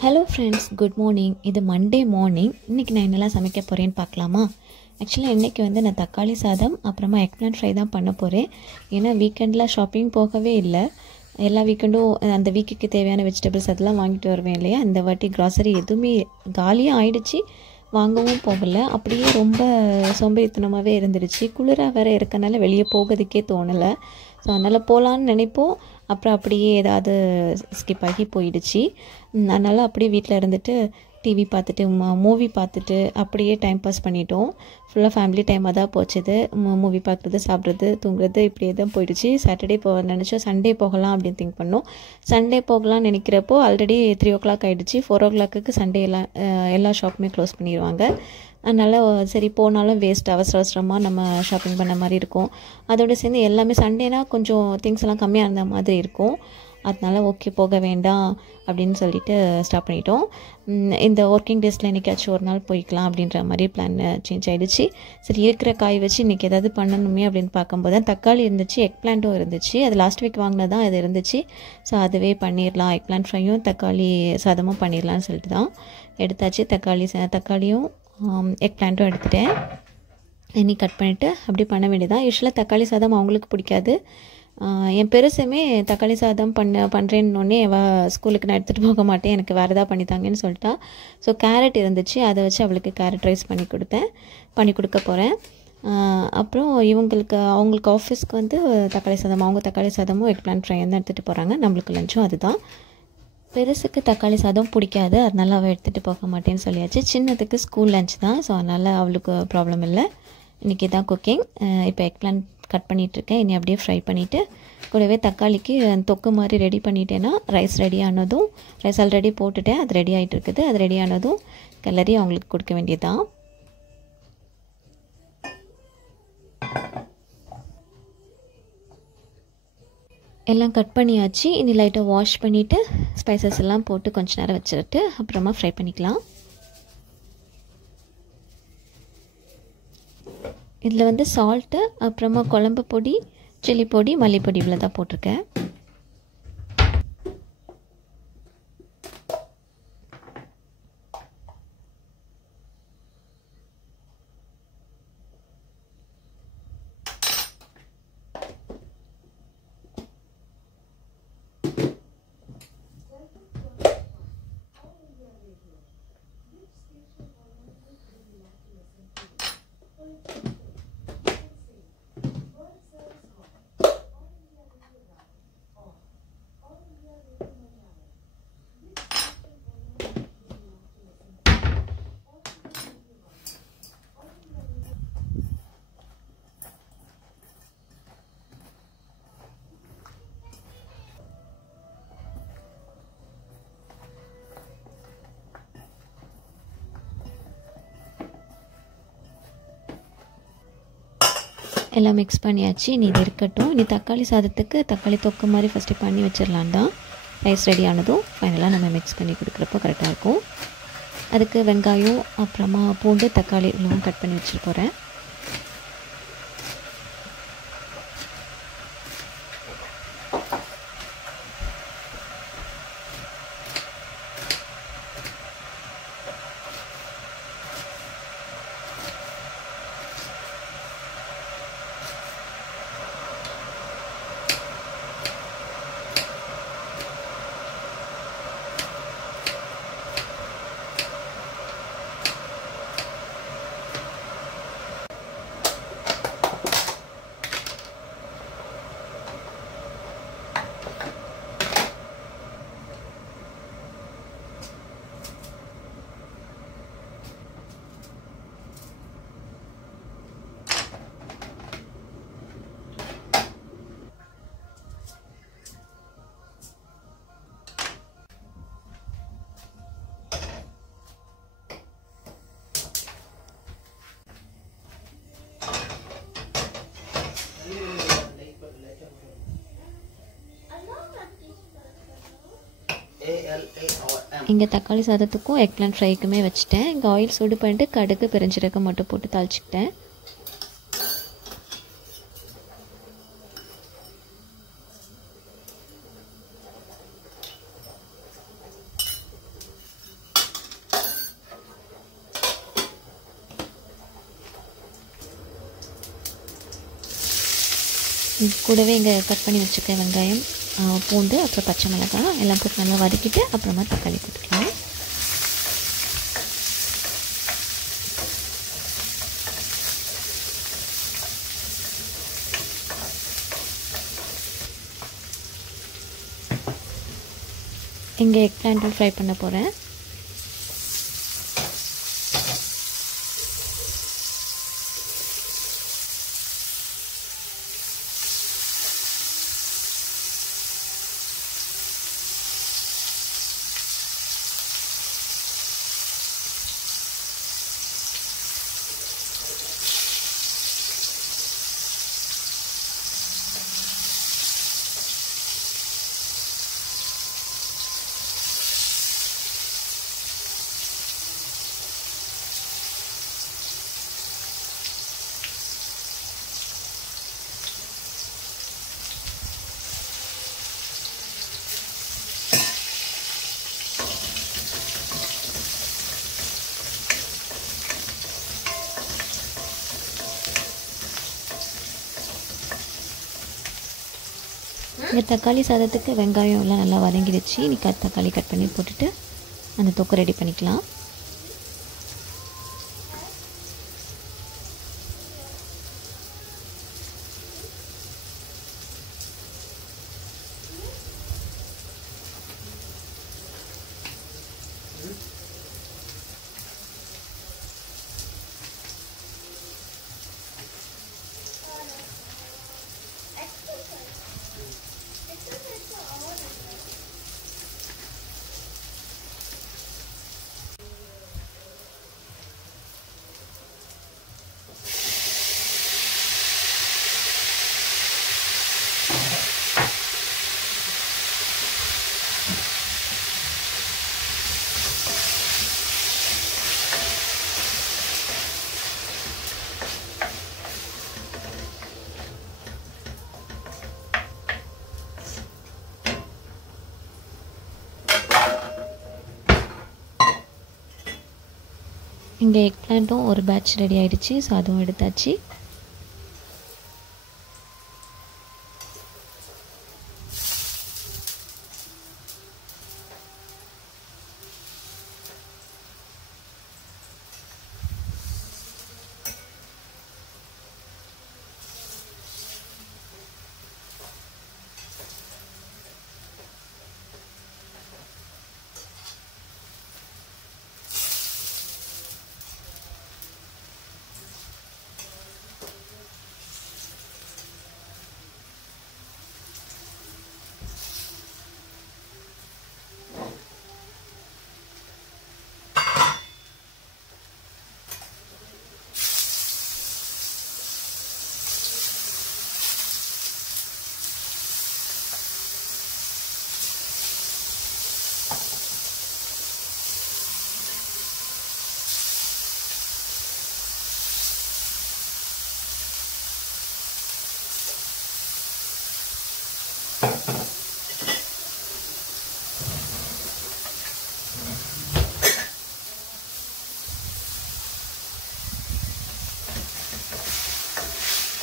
Hello friends, good morning. இது Monday morning. இன்றைக்கி நான் என்னெல்லாம் சமைக்க போகிறேன்னு பார்க்கலாமா? ஆக்சுவலாக இன்றைக்கி நான் தக்காளி சாதம் அப்புறமா எக் பிளான்ட் ஃப்ரை தான் பண்ண போகிறேன். ஏன்னா வீக்கெண்டில் ஷாப்பிங் போகவே இல்லை. எல்லா வீக்கெண்டும் அந்த வீக்குக்கு தேவையான வெஜிடபிள்ஸ் அதெல்லாம் வாங்கிட்டு வருவேன் இல்லையா. இந்த வாட்டி க்ராசரி எதுவுமே காலியாக ஆயிடுச்சு, வாங்கவும் போகலை. அப்படியே ரொம்ப சோம்பேறித்தனமாகவே இருந்துருச்சு. குளிராக வேறு இருக்கனால வெளியே போகிறதுக்கே தோணலை. ஸோ அதனால் போகலான்னு நினைப்போம், அப்புறம் அப்படியே ஏதாவது ஸ்கிப் ஆகி போயிடுச்சு. அதனால் அப்படியே வீட்டில் இருந்துட்டு டிவி பார்த்துட்டு மூவி பார்த்துட்டு அப்படியே டைம் பாஸ் பண்ணிட்டோம். ஃபுல்லாக ஃபேமிலி டைமாக தான் போச்சுது. மூவி பார்க்குறது, சாப்பிட்றது, தூங்குறது இப்படியே தான் போயிடுச்சு. சாட்டர்டே நினச்சோம் சண்டே போகலாம் அப்படின்னு திங்க் பண்ணோம். சண்டே போகலான்னு நினைக்கிறப்போ ஆல்ரெடி 3 o'clock ஆகிடுச்சு. 4 o'clock சண்டே எல்லா ஷாப்புமே க்ளோஸ் பண்ணிடுவாங்க. அதனால் சரி போனாலும் வேஸ்ட், அவசரமாக நம்ம ஷாப்பிங் பண்ண மாதிரி இருக்கும். அதோடு சேர்ந்து எல்லாமே சண்டேனா கொஞ்சம் திங்ஸ் எல்லாம் கம்மியாக இருந்த மாதிரி இருக்கும். அதனால் ஓகே போக வேண்டாம் அப்படின்னு சொல்லிட்டு ஸ்டாப் பண்ணிட்டோம். இந்த ஒர்க்கிங் டேஸில் என்றைக்காச்சும் ஒரு நாள் போய்க்கலாம் அப்படின்ற மாதிரி பிளான் சேஞ்ச் ஆகிடுச்சு. சரி இருக்கிற காய் வச்சு இன்றைக்கி எதாவது பண்ணணுமே அப்படின்னு பார்க்கும்போது தான் தக்காளி இருந்துச்சு, எக் பிளான்ட்டும் இருந்துச்சு. அது லாஸ்ட் வீக் வாங்கினதான் அது இருந்துச்சு. ஸோ அதுவே பண்ணிடலாம், எக் பிளான்ட் ஃப்ரையும் தக்காளி சாதமும் பண்ணிடலான்னு சொல்லிட்டு தான் எடுத்தாச்சு. தக்காளியும் எக் பிளான்ட்டும் எடுத்துட்டேன். இனி கட் பண்ணிவிட்டு அப்படி பண்ண வேண்டியதான். யூஸ்வலாக தக்காளி சாதம் அவங்களுக்கு பிடிக்காது. என் பெருசுமே தக்காளி சாதம் பண்ணுறேன்னொன்னே ஸ்கூலுக்கு நான் எடுத்துகிட்டு போக மாட்டேன், எனக்கு வேறு எதாவது பண்ணித்தாங்கன்னு சொல்லிட்டா. ஸோ கேரட் இருந்துச்சு, அதை வச்சு அவளுக்கு கேரட் ரைஸ் பண்ணி கொடுக்க போகிறேன். அப்புறம் அவங்களுக்கு ஆஃபீஸ்க்கு தக்காளி சாதம், அவங்க தக்காளி சாதமும் எக் பிளான்ட் ஃப்ரை தான் எடுத்துகிட்டு போகிறாங்க. நம்மளுக்கு லஞ்சும் அதுதான். பெருசுக்கு தக்காளி சாதம் பிடிக்காது, அதனால் அவள் எடுத்துகிட்டு போக மாட்டேன்னு சொல்லியாச்சு. சின்னதுக்கு ஸ்கூல் லஞ்ச் தான், ஸோ அதனால் அவளுக்கு ப்ராப்ளம் இல்லை. இன்றைக்கி தான் குக்கிங். இப்போ எக் பிளான்ட் கட் பண்ணிகிட்ருக்கேன். இனி அப்படியே ஃப்ரை பண்ணிவிட்டு கூடவே தக்காளிக்கு தொக்கு மாதிரி ரெடி பண்ணிட்டேன்னா ரைஸ் ரெடி ஆனதும், ரைஸ் ஆல்ரெடி போட்டுட்டேன், அது ரெடி ஆகிட்டு இருக்குது. அது ரெடி ஆனதும் கிளறி அவங்களுக்கு கொடுக்க வேண்டியதுதான். எல்லாம் கட் பண்ணியாச்சு. இனி லைட்டாக வாஷ் பண்ணிவிட்டு ஸ்பைசஸ் எல்லாம் போட்டு கொஞ்ச நேரம் வச்சுட்டு அப்புறமா ஃப்ரை பண்ணிக்கலாம். இதில் சால்ட்டு, அப்புறமா குழம்பு பொடி, சில்லி பொடி, மல்லிப்பொடி இவ்வளோ தான் போட்டிருக்கேன். எல்லாம் மிக்ஸ் பண்ணியாச்சு. இனி இது இருக்கட்டும். இனி தக்காளி சாதத்துக்கு தக்காளி தொக்கு மாதிரி ஃபஸ்ட்டு பண்ணி வச்சிடலான் தான். ரைஸ் ரெடி ஆனதும் ஃபைனலாக நம்ம மிக்ஸ் பண்ணி கொடுக்குறப்போ கரெக்டாக இருக்கும். அதுக்கு வெங்காயம், அப்புறமா பூண்டு, தக்காளி எல்லாம் கட் பண்ணி வச்சுட்டு போகிறேன். இங்கே தக்காளி சாதத்துக்கும் எக் பிளான்ட் ஃப்ரைக்குமே வச்சுட்டேன். இங்கே ஆயில் சூடு பண்ணிட்டு கடுகு, பெருஞ்சீரகம் மட்டும் போட்டு தாளிச்சிக்கிட்டேன். கூடவே இங்கே கட் பண்ணி வச்சுருக்க வெங்காயம், பூண்டு, அப்புறம் பச்சை மிளகாய் எல்லாம் போட்டு நல்லா வதக்கிட்டு அப்புறமா தக்காளி போட்டுக்கலாம். இங்கே எக் பிளான்ட்டும் ஃப்ரை பண்ண போகிறேன். இந்த தக்காளி சாதத்துக்கு வெங்காயம் எல்லாம் நல்லா வதங்கிடுச்சு. இன்றைக்கி தக்காளி கட் பண்ணி போட்டுட்டு அந்த தொக்கு ரெடி பண்ணிக்கலாம். இங்கே எக் பிளான்ட்டும் ஒரு பேட்ச் ரெடி ஆகிடுச்சு. ஸோ அதுவும் எடுத்தாச்சு.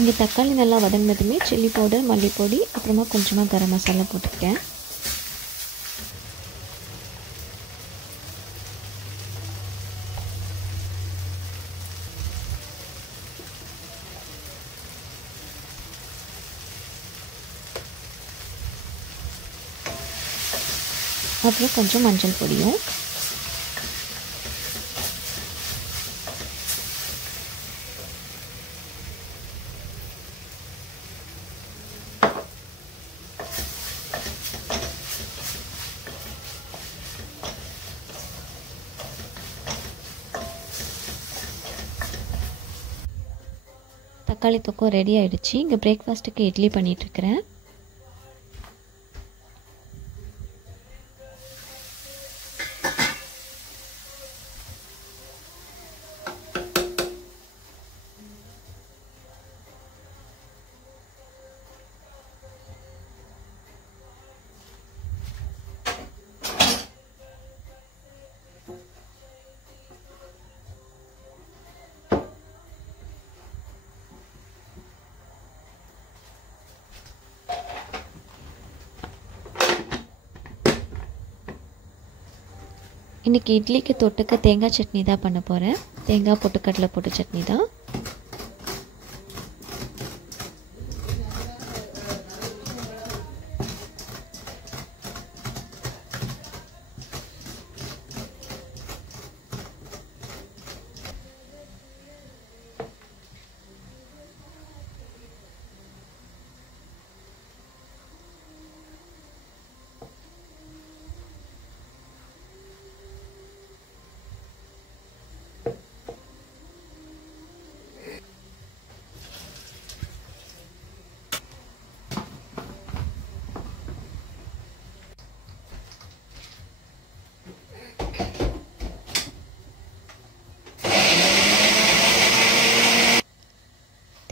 இங்கே தக்காளி நல்லா வதங்கினதுமே சில்லி பவுடர், மல்லிப்பொடி, அப்புறமா கொஞ்சமாக கரம் மசாலா போட்டுக்கிறேன். அப்புறம் கொஞ்சம் மஞ்சள் பொடியும். தக்காளி தொக்கும் ரெடி ஆகிடுச்சு. இங்கே பிரேக்ஃபாஸ்ட்டுக்கு இட்லி பண்ணிகிட்ருக்கிறேன். இன்றைக்கி இட்லிக்கு தொட்டுக்க தேங்காய் சட்னி தான் பண்ண போகிறேன். தேங்காய் பொட்டுக்கடலை போட்டு சட்னி தான்.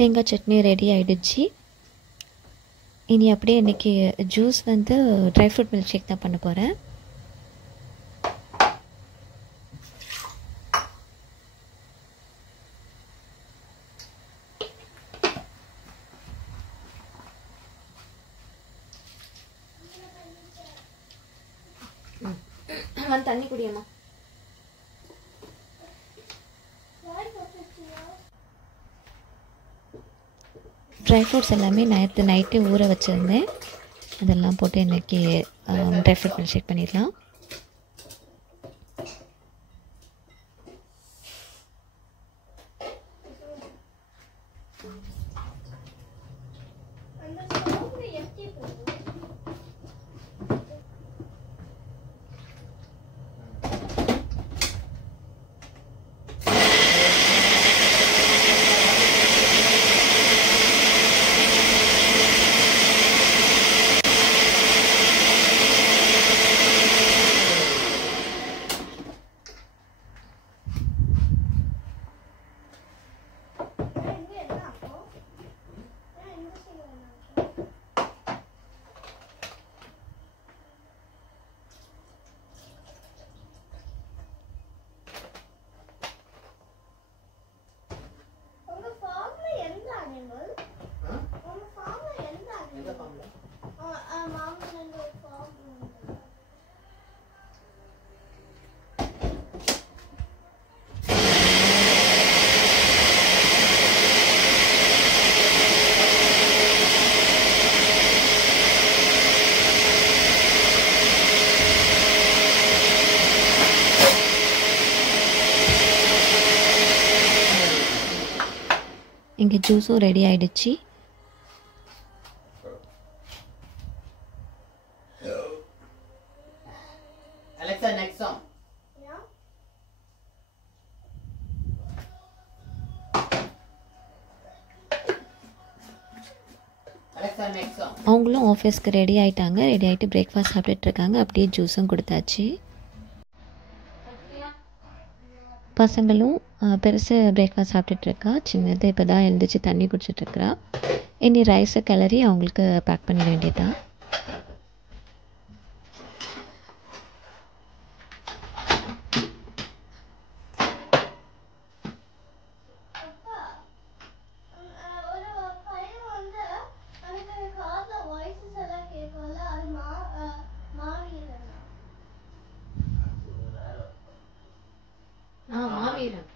தேங்காய் சட்னி ரெடி ஆகிடுச்சு. இனி அப்படியே இன்றைக்கி ஜூஸ் வந்து ட்ரை ஃப்ரூட் மில்க் ஷேக் தான் பண்ண போகிறேன். தண்ணி குடியம்மா. ட்ரை ஃப்ரூட்ஸ் எல்லாமே நைட்டே ஊற வச்சுருந்தேன். அதெல்லாம் போட்டு இன்றைக்கி ட்ரை ஃப்ரூட் மில்க் ஷேக் பண்ணிடலாம். இங்கே ஜூஸும் ரெடி ஆகிடுச்சு. அவங்களும் ஆஃபீஸ்க்கு ரெடி ஆகிட்டாங்க. ரெடி ஆகிட்டு பிரேக்ஃபாஸ்ட் சாப்பிட்டுட்ருக்காங்க. அப்படியே ஜூஸும் கொடுத்தாச்சு. பசங்களும் பெருசு பிரேக்ஃபாஸ்ட் சாப்பிட்டுட்ருக்கா. சின்னது இப்போ தான் எழுந்திரிச்சு தண்ணி குடிச்சிட்ருக்குறா. இனி ரைஸை கிளறி அவங்களுக்கு பேக் பண்ணிட வேண்டியதான். மாவீரன்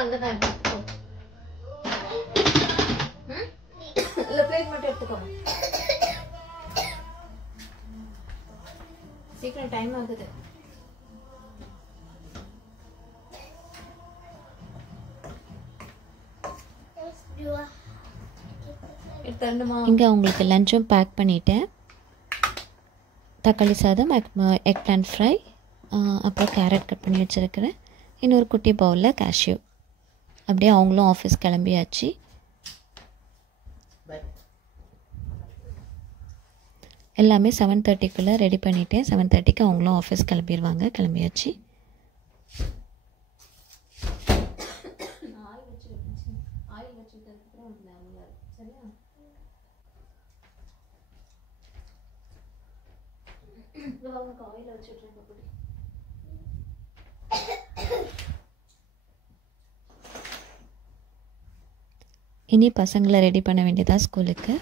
அங்கே தான் இல்லை பிளேட் மட்டும் எடுத்துக்கோங்க. சீக்கிரம் டைம் ஆகுது. இங்கே அவங்களுக்கு லஞ்சும் பேக் பண்ணிட்டேன். தக்காளி சாதம், எக் பிளான்ட் ஃப்ரை, அப்புறம் கேரட் கட் பண்ணி வச்சுருக்கிறேன். இன்னொரு குட்டி பவுலில் கேஷ்யூ. அப்படியே அவங்களும் ஆஃபீஸ் கிளம்பியாச்சு. எல்லாமே 7:30க்குள்ளே ரெடி பண்ணிவிட்டேன். 7:30க்கு அவங்களும் ஆஃபீஸ் கிளம்பியாச்சு. இனி பசங்களை ரெடி பண்ண வேண்டியதா ஸ்கூலுக்கு.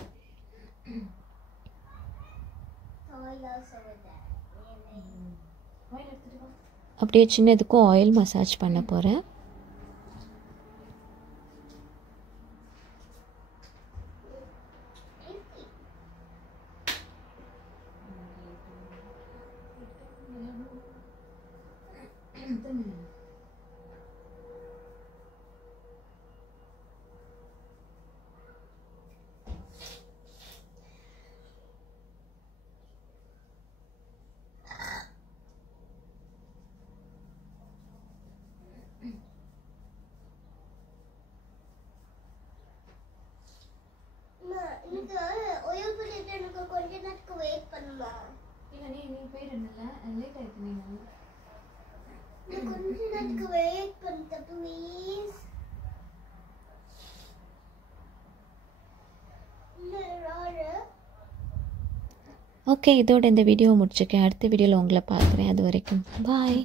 அப்படியே சின்னதுக்கும் ஆயில் மசாஜ் பண்ண போகிறேன். ஓகே, இதோட இந்த வீடியோவை முடிச்சுக்கேன். அடுத்த வீடியோவில் உங்களை பார்க்குறேன். அது வரைக்கும் பாய்.